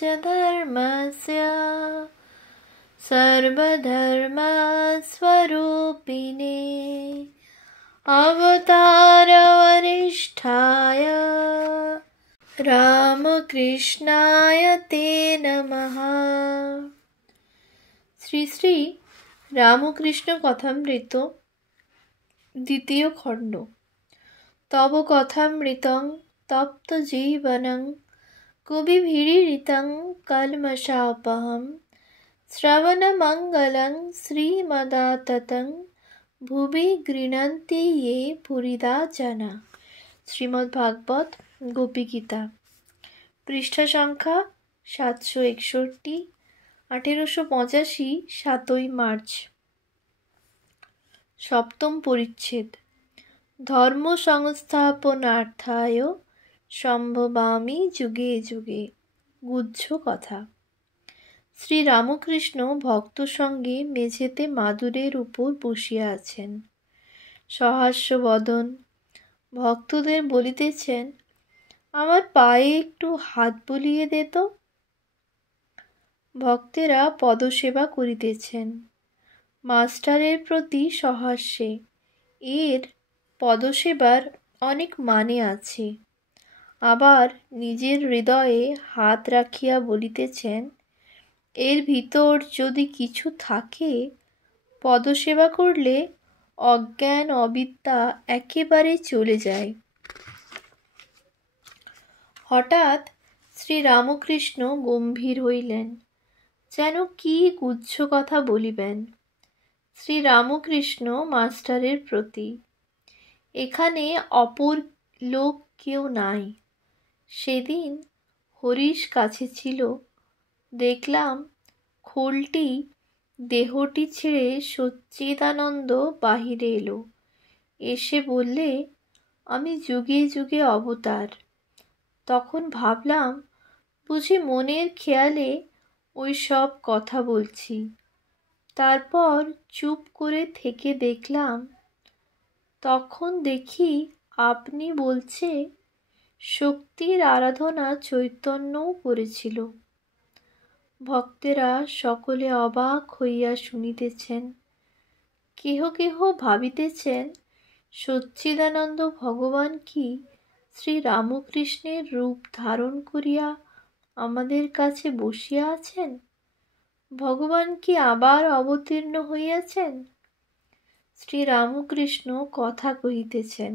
च धर्मस्य सर्वधर्मस्वरूपिणे अवतारवरिष्ठाय রামকৃষ্ণায় তে নমঃ। শ্রী শ্রী রামকৃষ্ণ কথামৃত দ্বিতীয় খণ্ড। তব কথামৃতং তপ্ত জীবনং কবিভিরীরিতং কল্মষাপহম শ্রবণমঙ্গলং শ্রীমদাততং ভুবি গৃণন্তি ये পুরিদা জনা। শ্রীমদ্ভাগবত গোপীগীতা, পৃষ্ঠা সংখ্যা 761, 1885, 7 মার্চ। সপ্তম পরিচ্ছেদ। ধর্ম সংস্থাপনার্থায় সম্ভবামি যুগে যুগে। গুহ্য কথা। শ্রী রামকৃষ্ণ ভক্ত সঙ্গে মেঝেতে মাদুরের উপর বসিয়া আছেন। সহাস্য বদন, ভক্তদের বলিতেছেন, আমার পায়ে একটু হাত বুলিয়ে দে তো। ভক্তেরা পদসেবা করিতেছেন। মাস্টারের প্রতি সহাস্যে। এর পদসেবার অনেক মানে আছে। আবার নিজের হৃদয়ে হাত রাখিয়া বলিতেছেন, এর ভিতর যদি কিছু থাকে, পদসেবা করলে অজ্ঞান অবিদ্যা একেবারে চলে যায়। হঠাৎ শ্রী রামকৃষ্ণ গম্ভীর হইলেন, যেন কি গুহ্য কথা বলিবেন। শ্রী রামকৃষ্ণ মাস্টারের প্রতি, এখানে অপর লোক কেউ নাই। সেদিন হরিশ কাছে ছিল, দেখলাম খোলটি দেহটি ছেড়ে সচ্চিদানন্দ বাহিরে এলো। এসে বললে, আমি যুগে যুগে অবতার। তখন ভাবলাম, বুঝি মনের খেয়ালে ওই সব কথা বলছি। তারপর চুপ করে থেকে দেখলাম। তখন দেখি আপনি বলছে, শক্তির আরাধনা চৈতন্যও করেছিল। ভক্তেরা সকলে অবাক হইয়া শুনিতেছেন। কেহ কেহ ভাবিতেছেন, সচ্চিদানন্দ ভগবান কি শ্রী রামকৃষ্ণের রূপ ধারণ করিয়া আমাদের কাছে বসিয়া আছেন? ভগবান কি আবার অবতীর্ণ হইয়াছেন? শ্রী রামকৃষ্ণ কথা কহিতেছেন,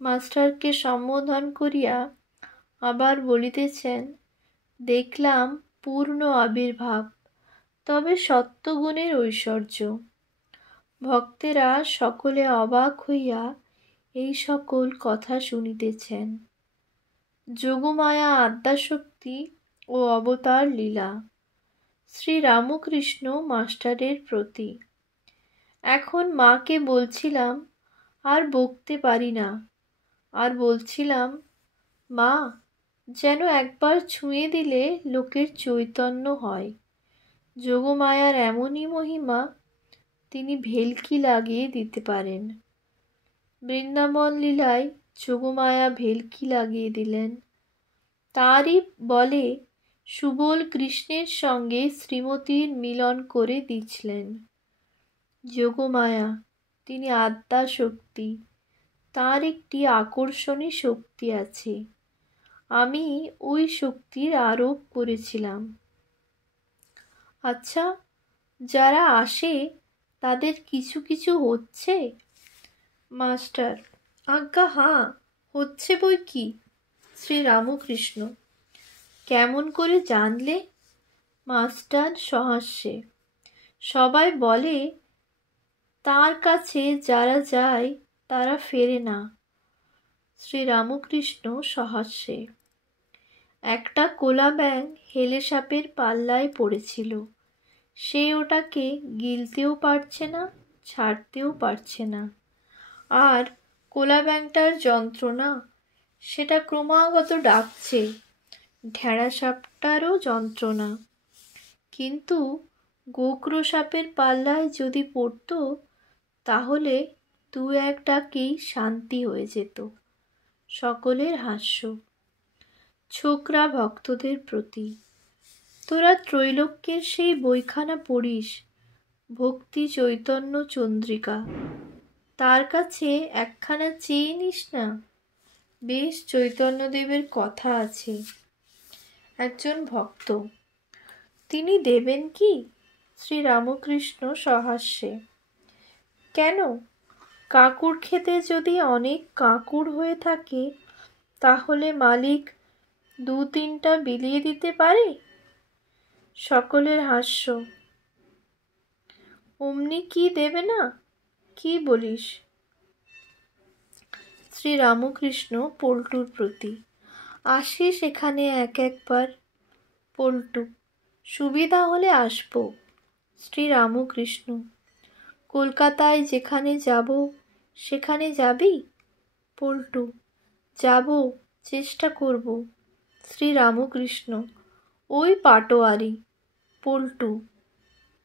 মাস্টারকে সম্বোধন করিয়া আবার বলিতেছেন, দেখলাম পূর্ণ আবির্ভাব, তবে সত্যগুণের ঐশ্বর্য। ভক্তেরা সকলে অবাক হইয়া এই সকল কথা শুনিতেছেন। যোগমায়া আদ্যাশক্তি ও অবতার লীলা। শ্রী রামকৃষ্ণ মাস্টারের প্রতি, এখন মাকে বলছিলাম, আর বকতে পারি না। আর বলছিলাম, মা, যেন একবার ছুঁয়ে দিলে লোকের চৈতন্য হয়। যোগমায়ার এমনই মহিমা, তিনি ভেলকি লাগিয়ে দিতে পারেন। বৃন্দাবন লীলায় যোগমায়া ভেলকি লাগিয়ে দিলেন। তারই বলে সুবল কৃষ্ণের সঙ্গে শ্রীমতীর মিলন করে দিচ্ছিলেন। যোগমায়া, তিনি আদ্যা শক্তি, তার একটি আকর্ষণী শক্তি আছে। আমি ওই শক্তির আরোপ করেছিলাম। আচ্ছা, যারা আসে তাদের কিছু কিছু হচ্ছে? মাস্টার, আজ্ঞা হাঁ, হচ্ছে বই কি। শ্রী রামকৃষ্ণ, কেমন করে জানলে? মাস্টার সহাস্যে, সবাই বলে তার কাছে যারা যায় তারা ফেরে না। শ্রী রামকৃষ্ণ সহাস্যে, একটা কোলা ব্যাঙ হেলে সাপের পাল্লায় পড়েছিল। সে ওটাকে গিলতেও পারছে না, ছাড়তেও পারছে না। আর কোলা ব্যাঙটার যন্ত্রণা, সেটা ক্রমাগত ডাকছে। ঢেড়া সাপটারও যন্ত্রণা। কিন্তু গোখরো সাপের পাল্লায় যদি পড়ত, তাহলে দু এক ডাকেই শান্তি হয়ে যেত। সকলের হাস্য। ছোকরা ভক্তদের প্রতি, তোরা ত্রৈলোক্যের সেই বইখানা পড়িস, ভক্তি চৈতন্য চন্দ্রিকা, তার কাছে একখানা চেয়ে নিস না। বেশ চৈতন্যদেবের কথা আছে। একজন ভক্ত, তিনি দেবেন কি? শ্রীরামকৃষ্ণ সহাস্যে, কেন? কাঁকুড় খেতে যদি অনেক কাঁকুড় হয়ে থাকে তাহলে মালিক 2-3টা বিলিয়ে দিতে পারে। সকলের হাস্য। অমনি কি দেবে না? কি বলিস? শ্রীরামকৃষ্ণ পল্টুর প্রতি, আসিস এখানে একবার। পল্টু, সুবিধা হলে আসবো। শ্রীরামকৃষ্ণ, কলকাতায় যেখানে যাব সেখানে যাবি? পল্টু, যাব, চেষ্টা করব। শ্রীরামকৃষ্ণ, ওই পাটোয়ারি। পল্টু,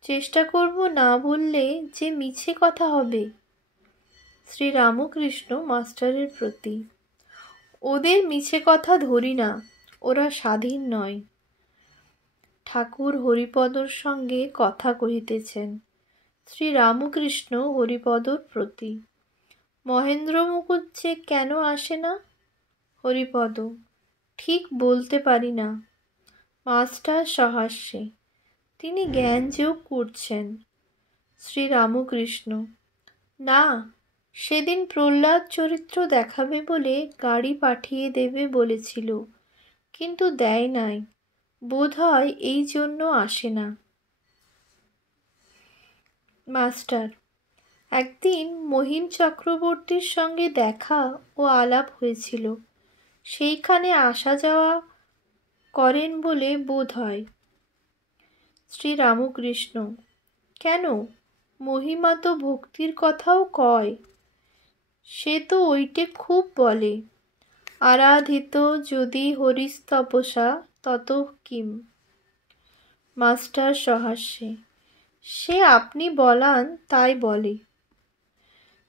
চেষ্টা করব না বললে যে মিছে কথা হবে। শ্রীরামকৃষ্ণ মাস্টারের প্রতি, ওদের মিছে কথা ধরি না, ওরা স্বাধীন নয়। ঠাকুর হরিপদর সঙ্গে কথা কহিতেছেন। শ্রীরামকৃষ্ণ হরিপদর প্রতি, মহেন্দ্র মুখুজ্জে কেন আসে না? হরিপদ, ঠিক বলতে পারি না। মাস্টার সহাস্যে, তিনি জ্ঞান যোগ করছেন। শ্রীরামকৃষ্ণ, না, সেদিন প্রহ্লাদ চরিত্র দেখাবে বলে গাড়ি পাঠিয়ে দেবে বলেছিল, কিন্তু দেয় নাই, বোধ হয় এই জন্য আসে না। মাস্টার, একদিন মহিম চক্রবর্তীর সঙ্গে দেখা ও আলাপ হয়েছিল, সেইখানে আসা যাওয়া করেন বলে বোধ হয়। শ্রীরামকৃষ্ণ, কেন? মহিমা তো ভক্তির কথাও কয়, সে তো ওইটে খুব বলে, আরাধিত যদি হরিস্তপসা তত কিম। মাস্টার সহাস্যে, সে আপনি বলান তাই বলে।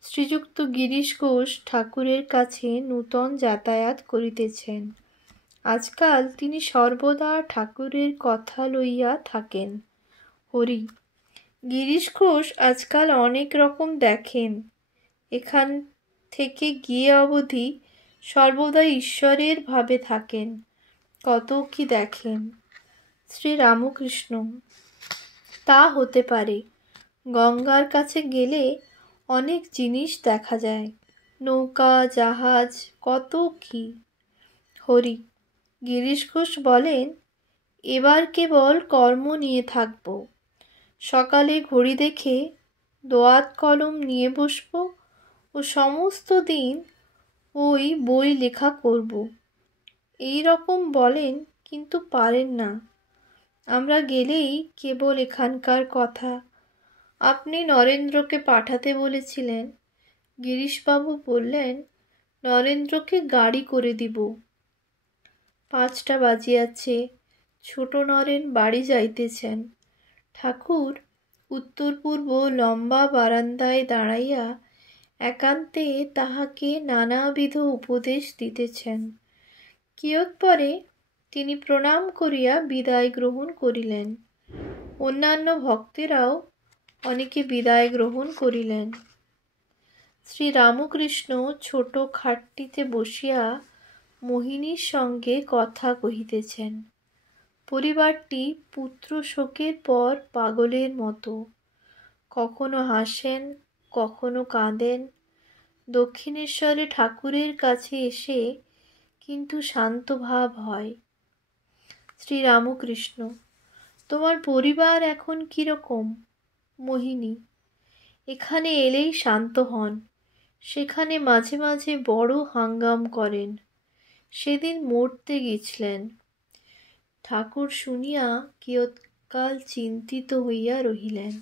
শ্রীযুক্ত গিরিশ ঘোষ ঠাকুরের কাছে নূতন যাতায়াত করিতেছেন। আজকাল তিনি সর্বদা ঠাকুরের কথা লইয়া থাকেন। হরি, গিরিশ ঘোষ আজকাল অনেক রকম দেখেন, এখান থেকে গিয়ে অবধি সর্বদা ঈশ্বরের ভাবে থাকেন, কত কি দেখেন। শ্রীরামকৃষ্ণ, তা হতে পারে, গঙ্গার কাছে গেলে অনেক জিনিস দেখা যায়, নৌকা জাহাজ কত কি। হরি, গিরিশ ঘোষ বলেন, এবার কেবল কর্ম নিয়ে থাকব, সকালে ঘড়ি দেখে দোয়াত কলম নিয়ে বসব ও সমস্ত দিন ওই বই লেখা করব, এই রকম বলেন, কিন্তু পারেন না। আমরা গেলেই কেবল এখানকার কথা। আপনি নরেন্দ্রকে পাঠাতে বলেছিলেন, গিরিশবাবু বললেন নরেন্দ্রকে গাড়ি করে দিব। 5টা বাজিয়াছে, ছোট নরেন বাড়ি যাইতেছেন। ঠাকুর উত্তর পূর্ব লম্বা বারান্দায় দাঁড়াইয়া একান্তে তাহাকে নানাবিধ উপদেশ দিতেছেন। কিয়ৎ পরে তিনি প্রণাম করিয়া বিদায় গ্রহণ করিলেন। অন্যান্য ভক্তেরাও অনেকে বিদায় গ্রহণ করিলেন। শ্রীরামকৃষ্ণ ছোট খাটটিতে বসিয়া মোহিনীর সঙ্গে কথা কহিতেছেন। পরিবারটি পুত্র শোকের পর পাগলের মতো, কখনো হাসেন, কখনো কাঁদেন। দক্ষিণেশ্বরে ঠাকুরের কাছে এসে কিন্তু শান্ত ভাব হয়। শ্রীরামকৃষ্ণ, তোমার পরিবার এখন কিরকম? মোহিনী, এখানে এলেই শান্ত হন, সেখানে মাঝে মাঝে বড় হাঙ্গাম করেন। সেদিন মরতে গেছিলেন। ঠাকুর শুনিয়া কিয়ৎকাল চিন্তিত হইয়া রহিলেন।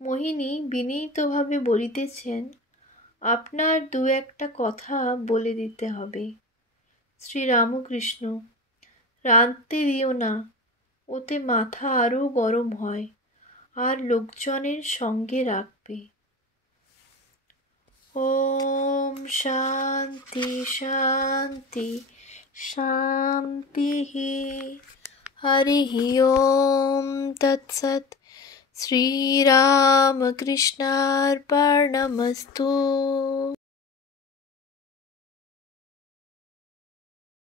মোহিনী বিনীতভাবে বলিতেছেন, আপনার 2-1টা কথা বলে দিতে হবে। শ্রীরামকৃষ্ণ, রাঁধতে দিও না, ওতে মাথা আরও গরম হয়, আর লোকজনের সঙ্গে রাখবে। ওম শান্তি শান্তি শান্তি। हरिः ओम तत्सत्। श्रीरामकृष्णार्पणमस्तु।